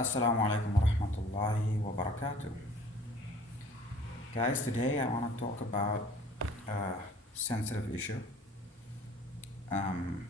Assalamu alaikum wa rahmatullahi wa barakatuh. Guys, today I want to talk about a sensitive issue. Um,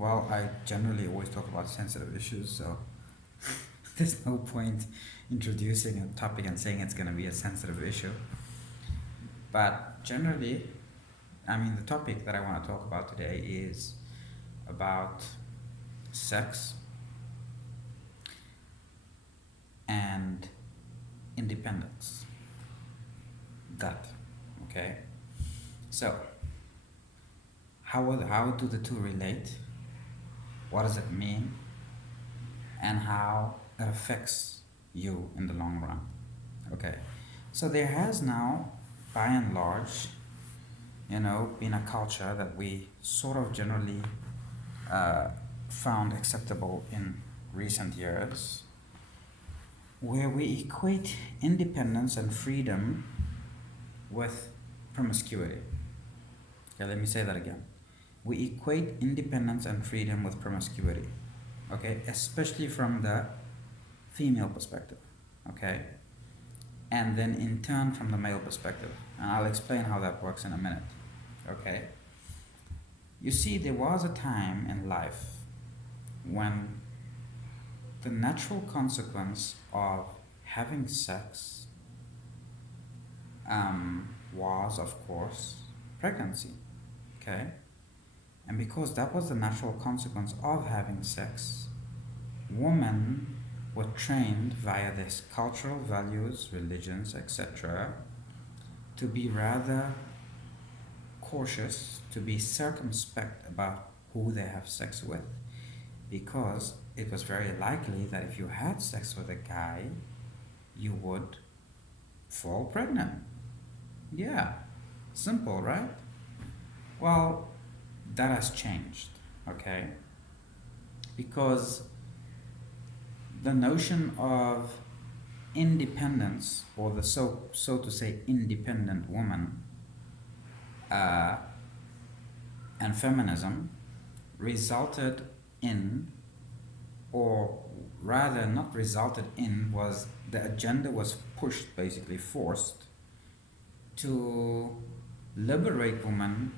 I generally always talk about sensitive issues, so there's no point introducing a topic and saying it's going to be a sensitive issue. But generally, the topic that I want to talk about today is about sex and independence. That, okay? So, how do the two relate? What does it mean? And how it affects you in the long run? Okay, so there has now, by and large, been a culture that we sort of generally found acceptable in recent years, where we equate independence and freedom with promiscuity. Okay, let me say that again. We equate independence and freedom with promiscuity, okay, especially from the female perspective, okay, and then in turn from the male perspective. And I'll explain how that works in a minute, okay. You see, there was a time in life when the natural consequence of having sex was, of course, pregnancy, okay? And because that was the natural consequence of having sex, women were trained via their cultural values, religions, etc., to be rather cautious, to be circumspect about who they have sex with, because it was very likely that if you had sex with a guy, you would fall pregnant. Yeah, simple, right? Well, that has changed, okay? Because the notion of independence, or the so to say independent woman, and feminism resulted in, or rather not resulted in, was the agenda was pushed, basically forced, to liberate women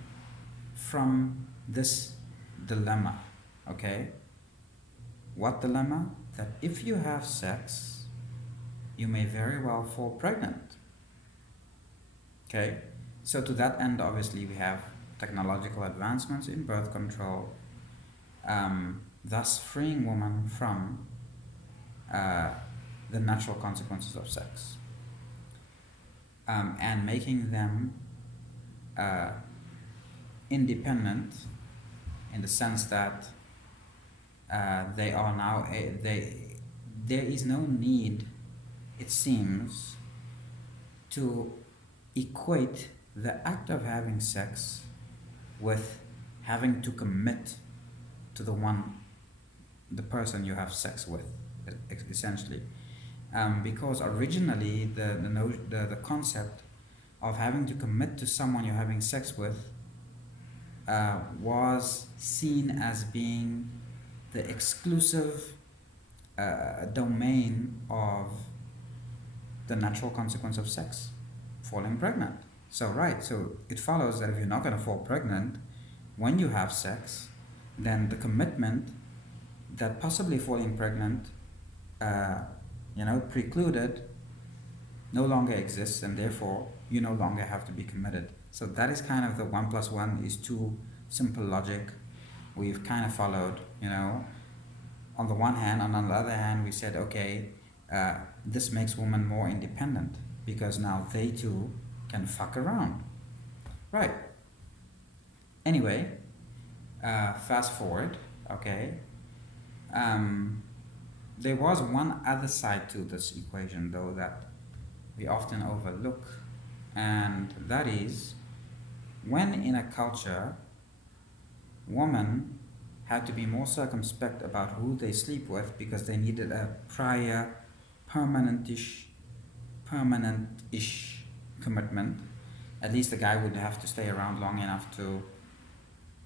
from this dilemma, okay? What dilemma? That if you have sex, you may very well fall pregnant, okay? So to that end, obviously, we have technological advancements in birth control, thus freeing women from the natural consequences of sex, and making them independent, in the sense that they are now there is no need, it seems, to equate the act of having sex with having to commit to the person you have sex with, essentially. Because originally the concept of having to commit to someone you're having sex with was seen as being the exclusive domain of the natural consequence of sex, falling pregnant. So it follows that if you're not going to fall pregnant when you have sex, then the commitment that possibly falling pregnant precluded no longer exists, and therefore you no longer have to be committed. So that is kind of the 1 + 1 is 2 simple logic we've kind of followed, on the one hand. And on the other hand, we said, okay, this makes women more independent, because now they too can fuck around, right? Anyway, fast forward, okay. There was one other side to this equation, though, that we often overlook, and that is when in a culture women had to be more circumspect about who they sleep with, because they needed a prior permanent-ish commitment. At least the guy would have to stay around long enough to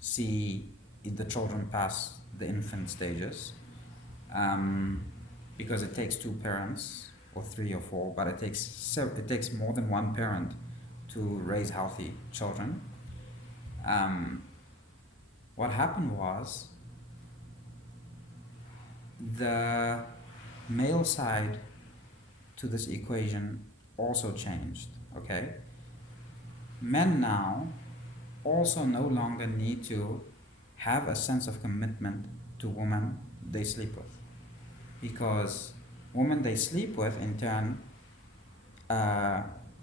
see the children pass the infant stages. because it takes two parents, or three or four, but it takes more than one parent to raise healthy children. What happened was the male side to this equation also changed, okay? Men now also no longer need to have a sense of commitment to women they sleep with, because women they sleep with in turn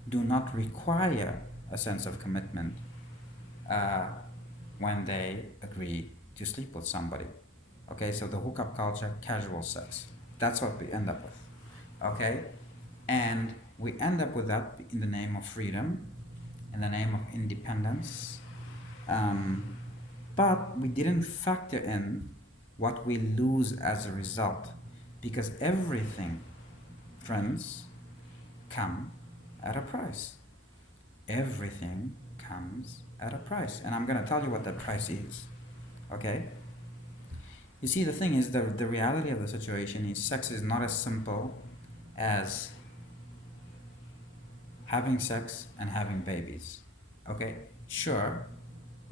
do not require a sense of commitment when they agree to sleep with somebody. Okay, so the hookup culture, casual sex, that's what we end up with. Okay, and we end up with that in the name of freedom, in the name of independence, but we didn't factor in what we lose as a result, because everything, friends, come at a price. Everything comes at a price, and I'm going to tell you what that price is. Okay, you see, the thing is, the reality of the situation is sex is not as simple as having sex and having babies. Okay, sure,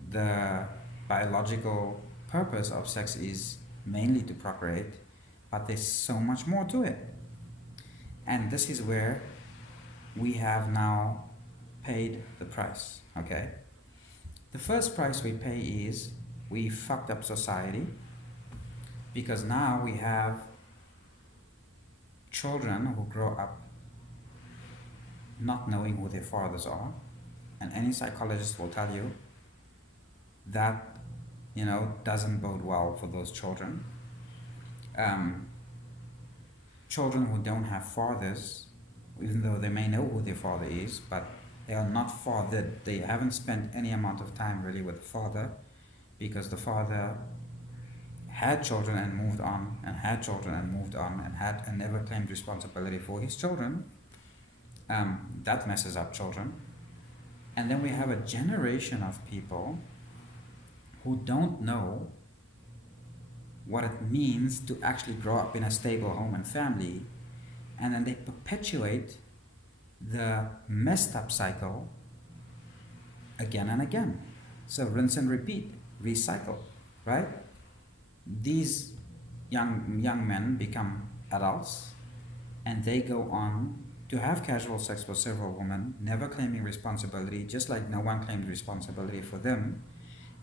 the biological purpose of sex is mainly to procreate, but there's so much more to it. And this is where we have now paid the price. Okay, the first price we pay is we fucked up society, because now we have children who grow up not knowing who their fathers are, and any psychologist will tell you that, you know, doesn't bode well for those children. Children who don't have fathers, even though they may know who their father is, but they are not fathered. They haven't spent any amount of time really with the father, because the father had children and moved on, and had children and moved on, and never claimed responsibility for his children. That messes up children. And then we have a generation of people who don't know what it means to actually grow up in a stable home and family, and then they perpetuate the messed up cycle again and again. So rinse and repeat, recycle, right? These young men become adults, and they go on to have casual sex with several women, never claiming responsibility, just like no one claimed responsibility for them.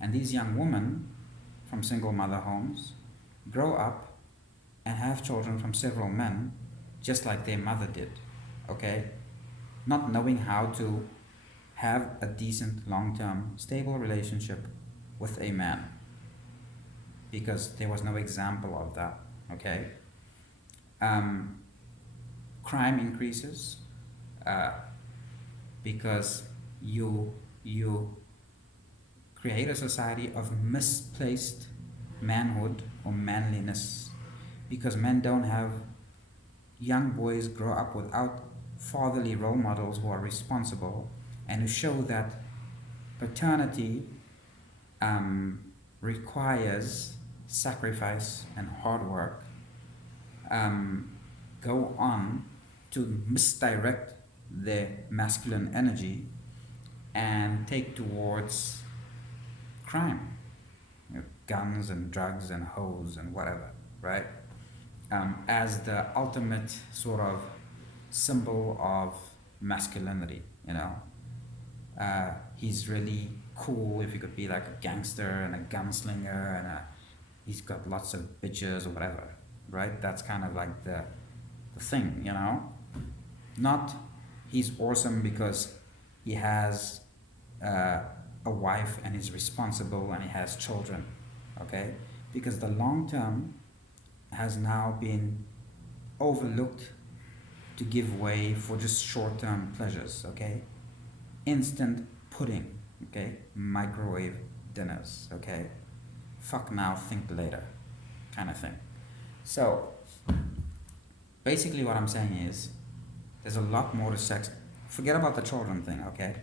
And these young women from single mother homes grow up and have children from several men, just like their mother did, okay? Not knowing how to have a decent, long-term, stable relationship with a man, because there was no example of that, okay? Crime increases because you create a society of misplaced manhood or manliness, because men don't have, young boys grow up without fatherly role models who are responsible and who show that paternity requires sacrifice and hard work, go on to misdirect their masculine energy and take towards crime, you know, guns and drugs and hoes and whatever, right? As the ultimate sort of symbol of masculinity, you know. He's really cool if he could be like a gangster and a gunslinger, and he's got lots of bitches or whatever, right? That's kind of like the thing, you know. Not he's awesome because he has a wife and is responsible and he has children, okay? Because the long term has now been overlooked to give way for just short-term pleasures, okay? Instant pudding, okay? Microwave dinners, okay? Fuck now, think later, kind of thing. So basically what I'm saying is there's a lot more to sex. Forget about the children thing, okay?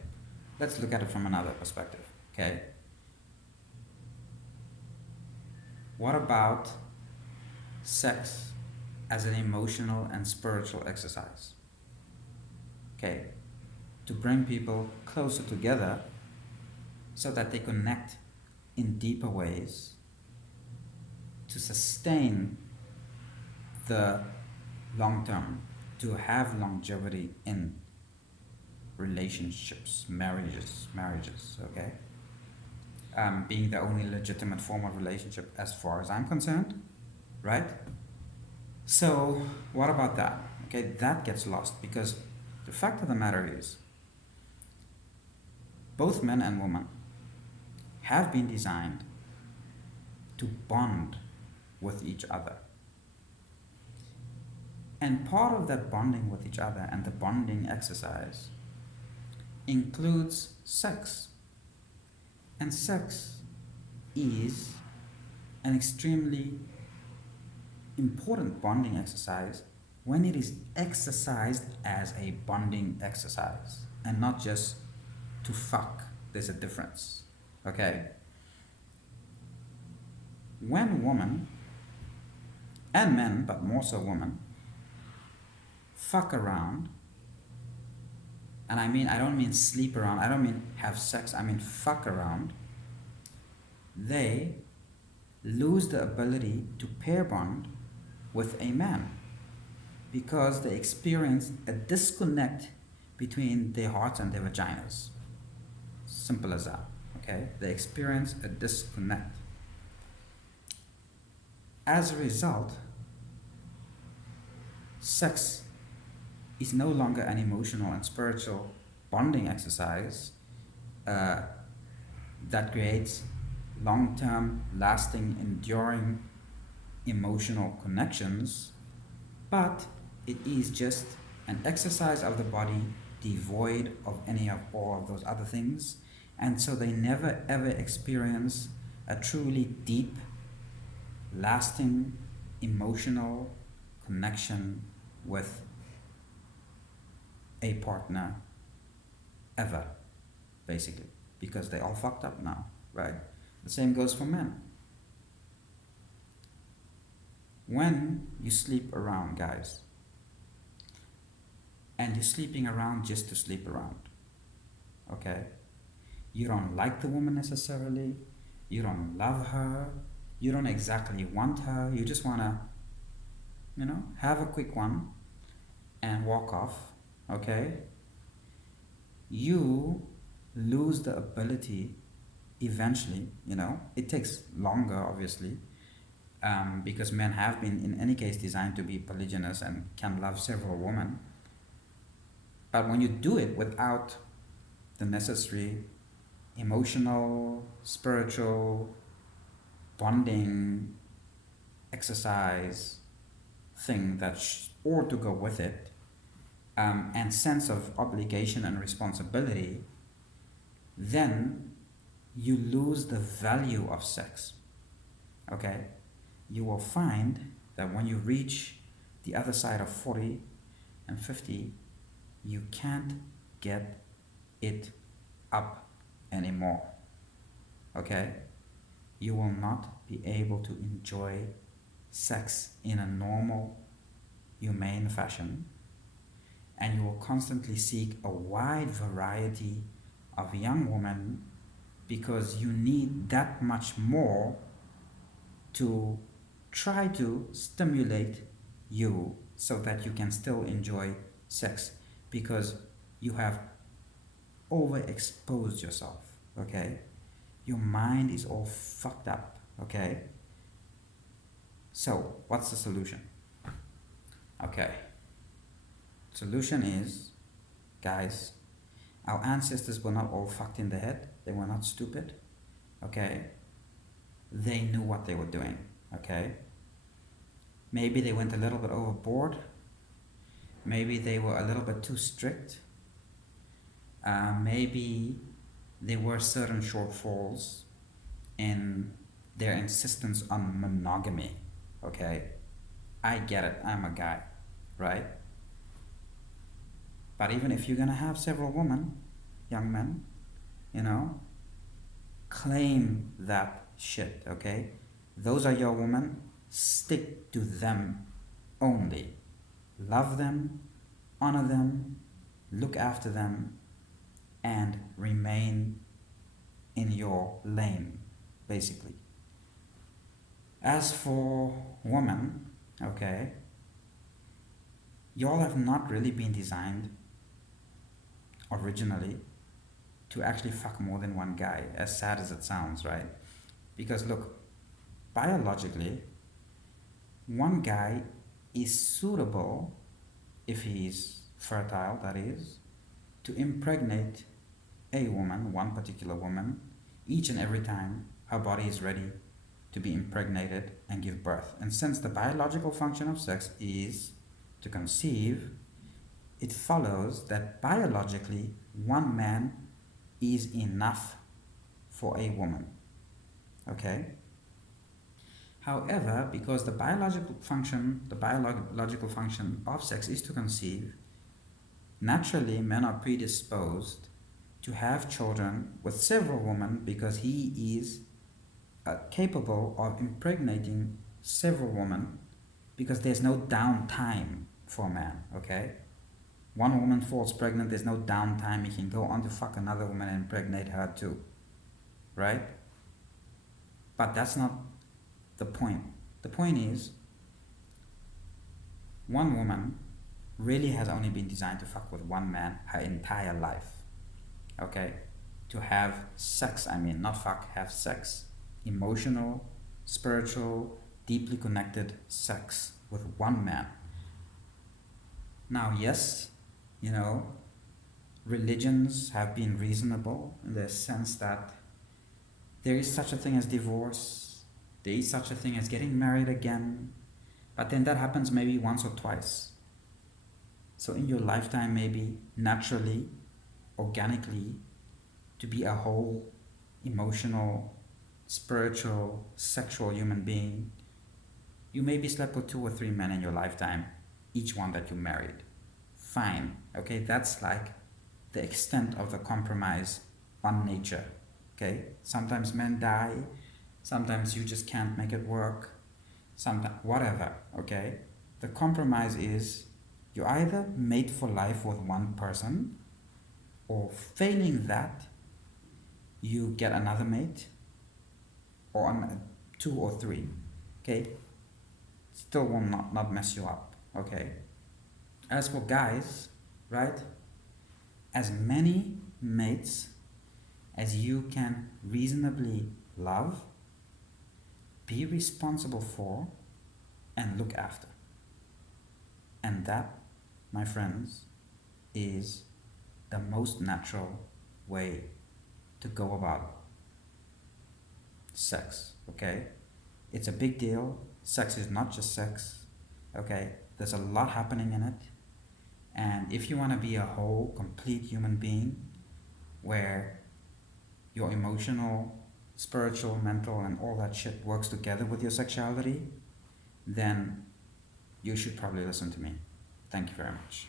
Let's look at it from another perspective, okay? What about sex as an emotional and spiritual exercise. Okay, to bring people closer together so that they connect in deeper ways, to sustain the long term, to have longevity in relationships, marriages, okay? Being the only legitimate form of relationship as far as I'm concerned, right? So, what about that? Okay, that gets lost because the fact of the matter is, both men and women have been designed to bond with each other. And part of that bonding with each other and the bonding exercise includes sex. And sex is an extremely important bonding exercise when it is exercised as a bonding exercise and not just to fuck. There's a difference. Okay? When women and men, but more so women, fuck around, and I don't mean sleep around, I don't mean have sex, I mean fuck around, they lose the ability to pair bond with a man because they experience a disconnect between their hearts and their vaginas. Simple as that, okay? They experience a disconnect. As a result, sex is no longer an emotional and spiritual bonding exercise that creates long-term, lasting, enduring emotional connections, but it is just an exercise of the body devoid of any of all of those other things, and so they never ever experience a truly deep, lasting emotional connection with a partner ever, basically, because they all fucked up now, right? The same goes for men. When you sleep around, guys, and you're sleeping around just to sleep around, okay? You don't like the woman necessarily, you don't love her, you don't exactly want her, you just wanna, have a quick one and walk off, okay? You lose the ability eventually, it takes longer, obviously, because men have been, in any case, designed to be polygynous and can love several women. But when you do it without the necessary emotional, spiritual, bonding exercise thing or to go with it, and sense of obligation and responsibility, then you lose the value of sex. Okay? You will find that when you reach the other side of 40 and 50, you can't get it up anymore. Okay? You will not be able to enjoy sex in a normal, humane fashion, and you will constantly seek a wide variety of young women because you need that much more to try to stimulate you so that you can still enjoy sex, because you have overexposed yourself, okay? Your mind is all fucked up, okay? So, what's the solution? Okay. Solution is, guys, our ancestors were not all fucked in the head. They were not stupid, okay? They knew what they were doing, okay? Maybe they went a little bit overboard. Maybe they were a little bit too strict. Maybe there were certain shortfalls in their insistence on monogamy, okay? I get it, I'm a guy, right? But even if you're gonna have several women, young men, claim that shit, okay? Those are your women, stick to them, only. Love them, honor them, look after them, and remain in your lane, basically. As for women, okay, y'all have not really been designed originally to actually fuck more than one guy, as sad as it sounds, right? Because look, biologically, one guy is suitable, if he's fertile, that is, to impregnate a woman, one particular woman, each and every time her body is ready to be impregnated and give birth. And since the biological function of sex is to conceive, it follows that biologically one man is enough for a woman. Okay? However, because the biological function of sex is to conceive, naturally men are predisposed to have children with several women because he is capable of impregnating several women because there's no downtime for a man, okay? One woman falls pregnant, there's no downtime, he can go on to fuck another woman and impregnate her too, right? But that's not the point. The point is, one woman really has only been designed to fuck with one man her entire life, okay? To have sex, I mean, not fuck, have sex. Emotional, spiritual, deeply connected sex with one man. Now, yes, you know, religions have been reasonable in the sense that there is such a thing as divorce, there is such a thing as getting married again, but then that happens maybe once or twice. So in your lifetime, maybe naturally, organically, to be a whole, emotional, spiritual, sexual human being, you maybe slept with 2 or 3 men in your lifetime, each one that you married. Fine, okay, that's like the extent of the compromise on nature, okay? Sometimes men die, sometimes you just can't make it work, sometimes, whatever, okay? The compromise is you either mate for life with one person, or failing that, you get another mate, or 2 or 3, okay? Still will not mess you up, okay? As for guys, right? As many mates as you can reasonably love, be responsible for, and look after. And that, my friends, is the most natural way to go about sex, okay? It's a big deal. Sex is not just sex, okay? There's a lot happening in it. And if you want to be a whole, complete human being where your emotional, spiritual, mental, and all that shit works together with your sexuality, then you should probably listen to me. Thank you very much.